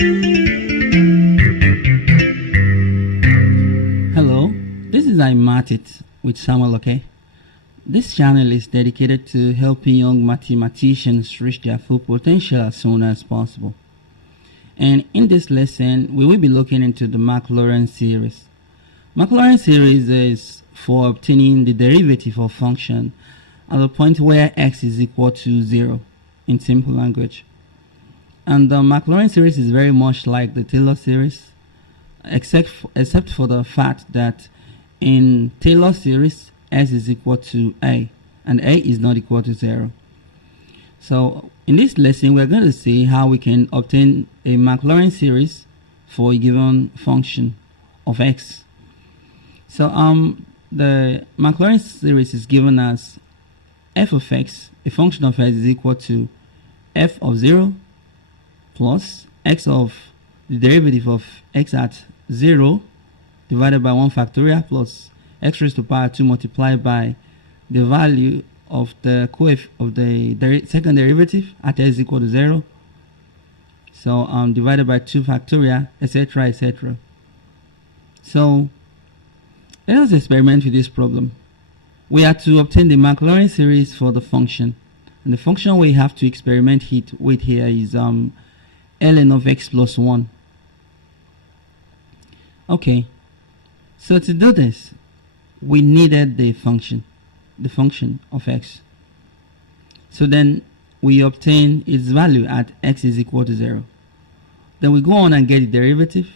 Hello, this is iMathit with Samuel Oke. This channel is dedicated to helping young mathematicians reach their full potential as soon as possible. And in this lesson, we will be looking into the Maclaurin series. Maclaurin series is for obtaining the derivative of function at the point where x is equal to 0 in simple language. And the Maclaurin series is very much like the Taylor series, except for the fact that in Taylor series, s is equal to a, and a is not equal to 0. So in this lesson, we're going to see how we can obtain a Maclaurin series for a given function of x. So the Maclaurin series is given as f of x, a function of x, is equal to f of 0 plus x of the derivative of x at 0 divided by 1 factorial plus x raised to power 2 multiplied by the value of the second derivative at s equal to 0. So divided by 2 factorial, etc., etc. So let us experiment with this problem. We are to obtain the Maclaurin series for the function, and the function we have to experiment with here is ln of x plus 1. Okay, so to do this, we needed the function of x. So then we obtain its value at x is equal to 0. Then we go on and get the derivative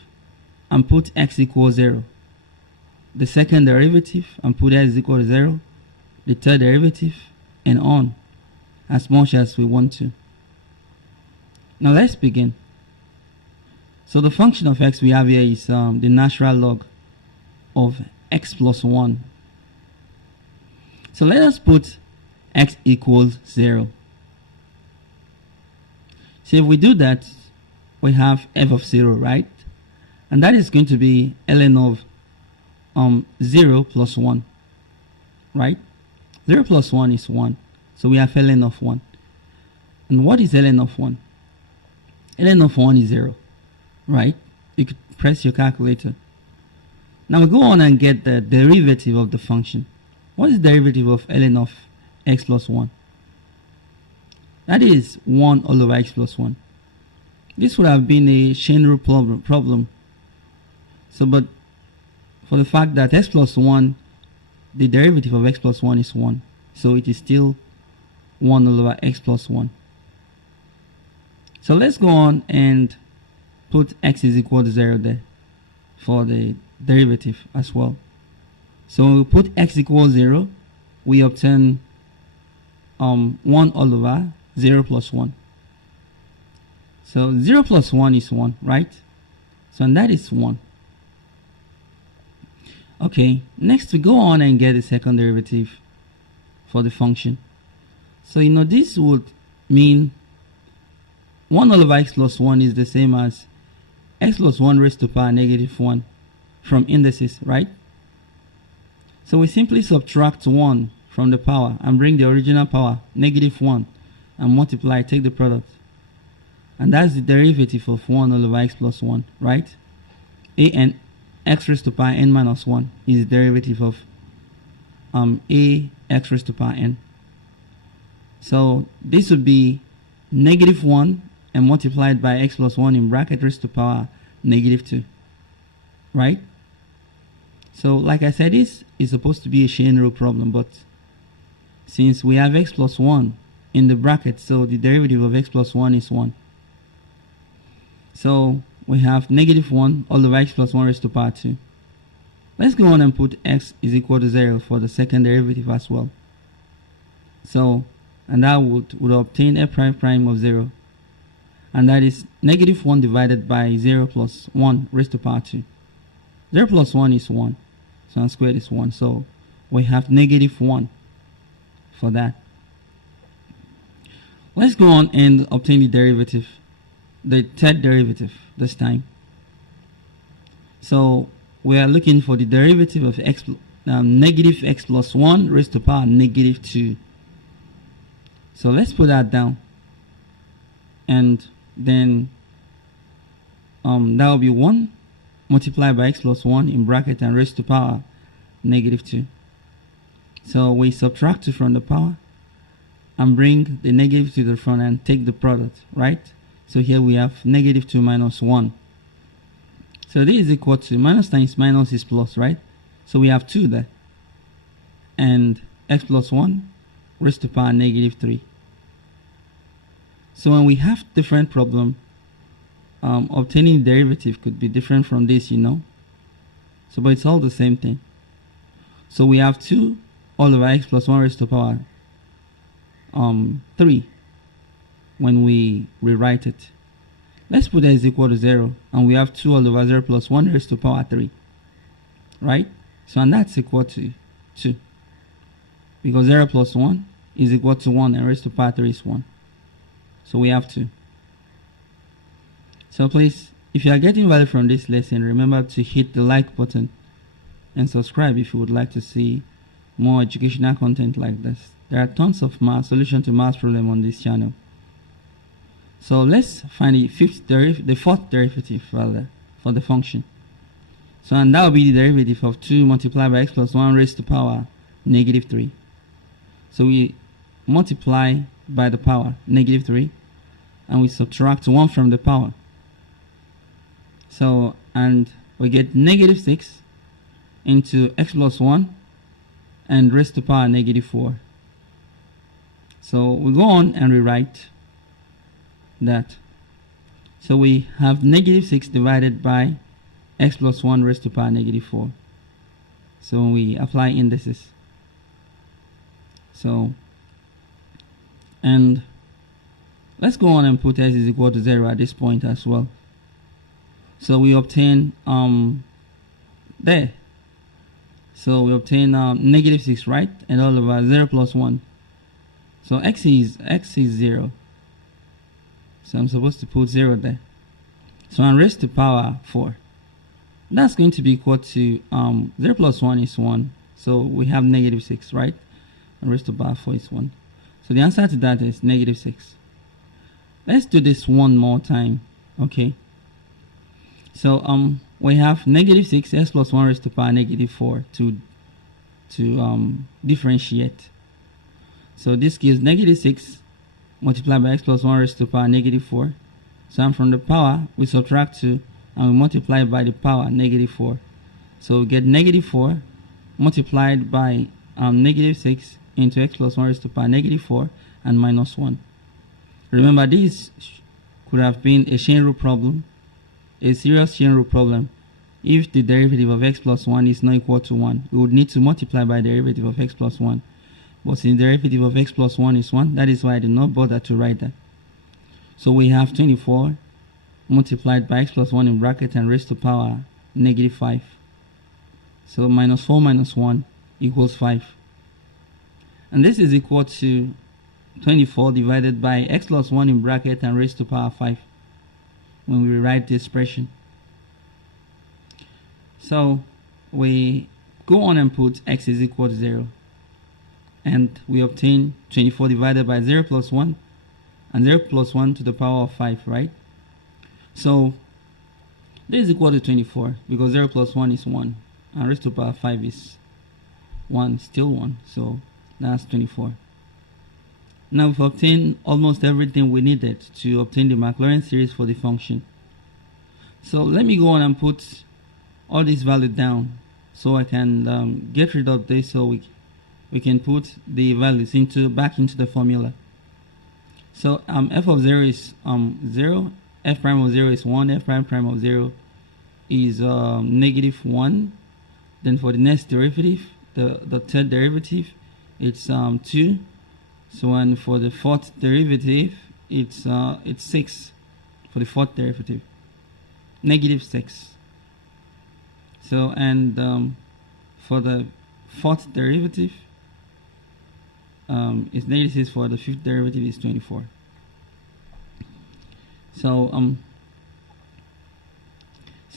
and put x equals 0. The second derivative and put x equal to 0. The third derivative, and on, as much as we want to. Now let's begin. So the function of x we have here is the natural log of x plus 1. So let us put x equals 0. So if we do that, we have f of 0, right? And that is going to be ln of 0 plus 1, right? 0 plus 1 is 1. So we have ln of 1. And what is ln of 1? ln of 1 is 0, right? You could press your calculator. Now we go on and get the derivative of the function. What is the derivative of ln of x plus 1? That is 1 all over x plus 1. This would have been a chain rule problem. So, but for the fact that x plus 1, the derivative of x plus 1 is 1. So it is still 1 all over x plus 1. So let's go on and put x is equal to 0 there for the derivative as well. So when we put x equals 0, we obtain 1 all over 0 plus 1. So 0 plus 1 is 1, right? So and that is 1. Okay, next we go on and get the second derivative for the function. So this would mean 1 all over x plus 1 is the same as x plus 1 raised to power negative 1 from indices, right? So we simply subtract 1 from the power and bring the original power, negative 1, and multiply, take the product. And that's the derivative of 1 all over x plus 1, right? And x raised to power n minus 1 is the derivative of a x raised to power n. So this would be negative 1 and multiplied by x plus 1 in bracket raised to power negative 2, right? So like I said, this is supposed to be a chain rule problem, but since we have x plus 1 in the bracket, so the derivative of x plus 1 is 1. So we have negative 1 all over x plus 1 raised to power 2. Let's go on and put x is equal to 0 for the second derivative as well. So, and that would obtain f prime prime of 0. And that is negative 1 divided by 0 plus 1 raised to power 2. 0 plus 1 is 1. So 1 squared is 1. So we have negative 1 for that. Let's go on and obtain the derivative, the third derivative this time. So we are looking for the derivative of negative x plus 1 raised to power negative 2. So let's put that down. And then that will be 1 multiplied by x plus 1 in bracket and raised to power negative 2. So we subtract 2 from the power and bring the negative to the front and take the product, right? So here we have negative 2 minus 1. So this is equal to minus times minus is plus, right? So we have 2 there. And x plus 1 raised to power negative 3. So when we have different problem, obtaining derivative could be different from this, you know. So but it's all the same thing. So we have 2 all over x plus 1 raised to power 3 when we rewrite it. Let's put that is equal to 0, and we have 2 all over 0 plus 1 raised to power 3, right? So and that's equal to 2, because 0 plus 1 is equal to 1 and raised to power 3 is 1. So we have 2. So please, if you are getting value from this lesson, remember to hit the like button and subscribe if you would like to see more educational content like this. There are tons of solution to math problem on this channel. So let's find the fourth derivative rather for the function. So and that will be the derivative of 2 multiplied by x plus 1 raised to power negative 3. So we multiply by the power negative 3 and we subtract 1 from the power. So and we get negative 6 into x plus 1 and raised to power negative 4. So we go on and rewrite that. So we have negative 6 divided by x plus 1 raised to power negative 4. So we apply indices. So and let's go on and put s is equal to 0 at this point as well. So we obtain there. So we obtain negative 6, right? And all over 0 plus 1. So x is 0. So I'm supposed to put 0 there. So I'm raised to power 4. That's going to be equal to 0 plus 1 is 1. So we have negative 6, right? And raised to power 4 is 1. So the answer to that is negative 6. Let's do this one more time. Okay. So we have negative 6 s plus 1 raised to power negative 4 to differentiate. So this gives negative 6 multiplied by x plus 1 raised to power negative 4. So and from the power we subtract 2 and we multiply by the power negative 4. So we get negative 4 multiplied by negative 6 into x plus 1 raised to power negative 4 and minus 1. Remember, this could have been a chain rule problem, a serious chain rule problem. If the derivative of x plus 1 is not equal to 1, we would need to multiply by the derivative of x plus 1. But since the derivative of x plus 1 is 1, that is why I did not bother to write that. So we have 24 multiplied by x plus 1 in bracket and raised to power negative 5. So minus 4 minus 1 equals 5. And this is equal to 24 divided by x plus 1 in bracket and raised to power 5 when we rewrite the expression. So we go on and put x is equal to 0. And we obtain 24 divided by 0 plus 1 and 0 plus 1 to the power of 5, right? So this is equal to 24 because 0 plus 1 is 1 and raised to power 5 is 1, still 1. So that's 24. Now we've obtained almost everything we needed to obtain the Maclaurin series for the function. So let me go on and put all this value down so I can get rid of this, so we can put the values back into the formula. So f of 0 is 0, f prime of 0 is 1, f prime of 0 is negative 1. Then for the next derivative, the third derivative, it's 2. So and for the fourth derivative, it's 6 for the fourth derivative, negative 6. So and for the fourth derivative, it's negative 6. For the fifth derivative is 24. So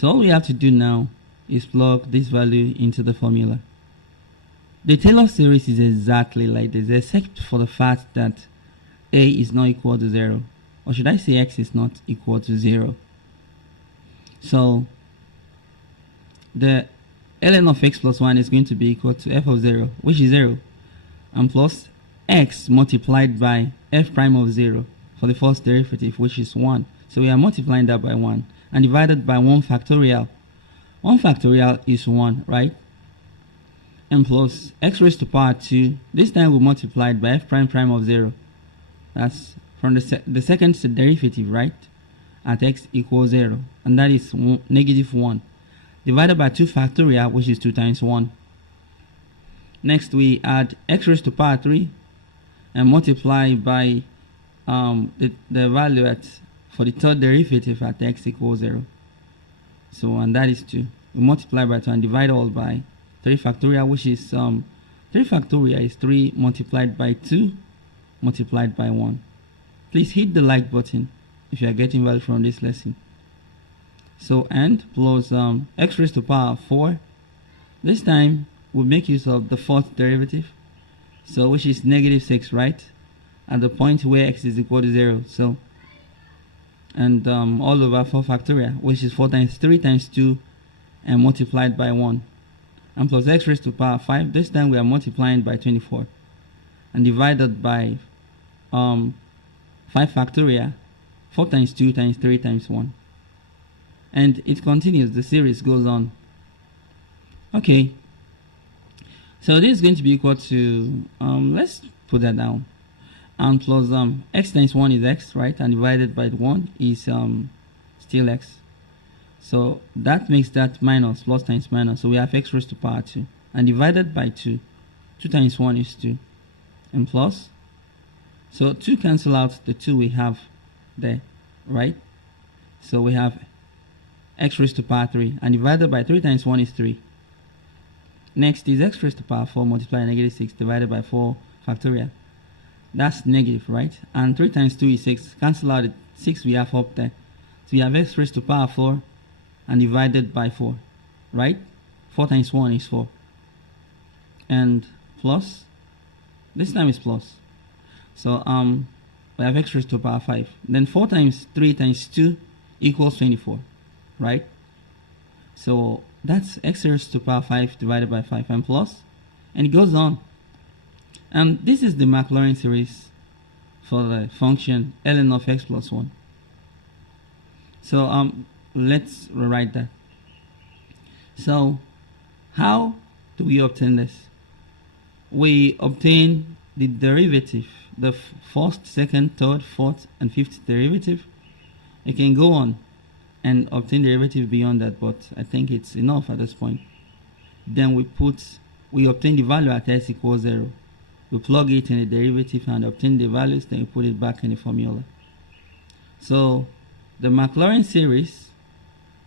all we have to do now is plug this value into the formula. The Taylor series is exactly like this, except for the fact that a is not equal to 0, or should I say x is not equal to 0. So the ln of x plus 1 is going to be equal to f of 0, which is 0, and plus x multiplied by f prime of 0 for the first derivative, which is 1. So we are multiplying that by 1 and divided by 1 factorial. 1 factorial is 1, right? And plus x raised to power 2. This time we multiplied by f prime prime of 0. That's from the second derivative, right? At x equals 0. And that is negative 1. Divided by 2 factorial, which is 2 times 1. Next we add x raised to power 3 and multiply by the value for the third derivative at x equals 0. So, and that is 2. We multiply by 2 and divide all by 3 factorial, which is 3 factorial is 3 multiplied by 2 multiplied by 1. Please hit the like button if you are getting value from this lesson. So, and plus x raised to power 4. This time we make use of the fourth derivative, so which is negative 6, right? At the point where x is equal to 0. So, and all over 4 factorial, which is 4 times 3 times 2 and multiplied by 1. And plus x raised to power 5. This time we are multiplying by 24 and divided by 5 factorial, 4 times 2 times 3 times 1. And it continues, the series goes on. Okay, so this is going to be equal to, let's put that down. And plus x times 1 is x, right? And divided by 1 is still x. So that makes that minus, plus times minus. So we have x raised to power 2. And divided by 2. 2 times 1 is 2. And plus. So 2 cancel out the 2 we have there, right? So we have x raised to power 3. And divided by 3 times 1 is 3. Next is x raised to power 4 multiplied negative 6 divided by 4 factorial. That's negative, right? And 3 times 2 is 6. Cancel out the 6 we have up there. So we have x raised to power 4 and divided by 4, right? 4 times 1 is 4. And plus, this time is plus. So we have x raised to power 5. Then 4 times 3 times 2 equals 24, right? So that's x raised to power 5 divided by 5 and plus, and it goes on. And this is the Maclaurin series for the function ln of x plus 1. So let's rewrite that. So how do we obtain this? We obtain the derivative, the first, second, third, fourth, and fifth derivative. You can go on and obtain derivative beyond that, but I think it's enough at this point. Then we obtain the value at s equals 0. We plug it in the derivative and obtain the values, then we put it back in the formula. So the Maclaurin series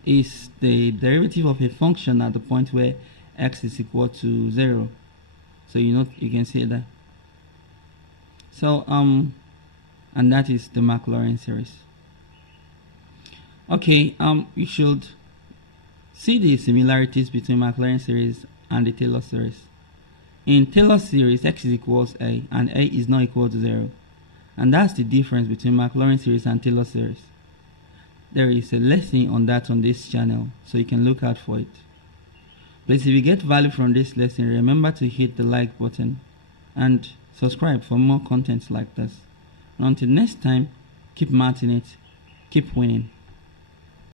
is the derivative of a function at the point where x is equal to 0. So you can see that. So and that is the Maclaurin series. Okay, you should see the similarities between Maclaurin series and the Taylor series. In Taylor series, x is equals a, and a is not equal to 0. And that's the difference between Maclaurin series and Taylor series. There is a lesson on that on this channel, so you can look out for it. Please, if you get value from this lesson, remember to hit the like button and subscribe for more content like this. And until next time, keep mathing it, keep winning.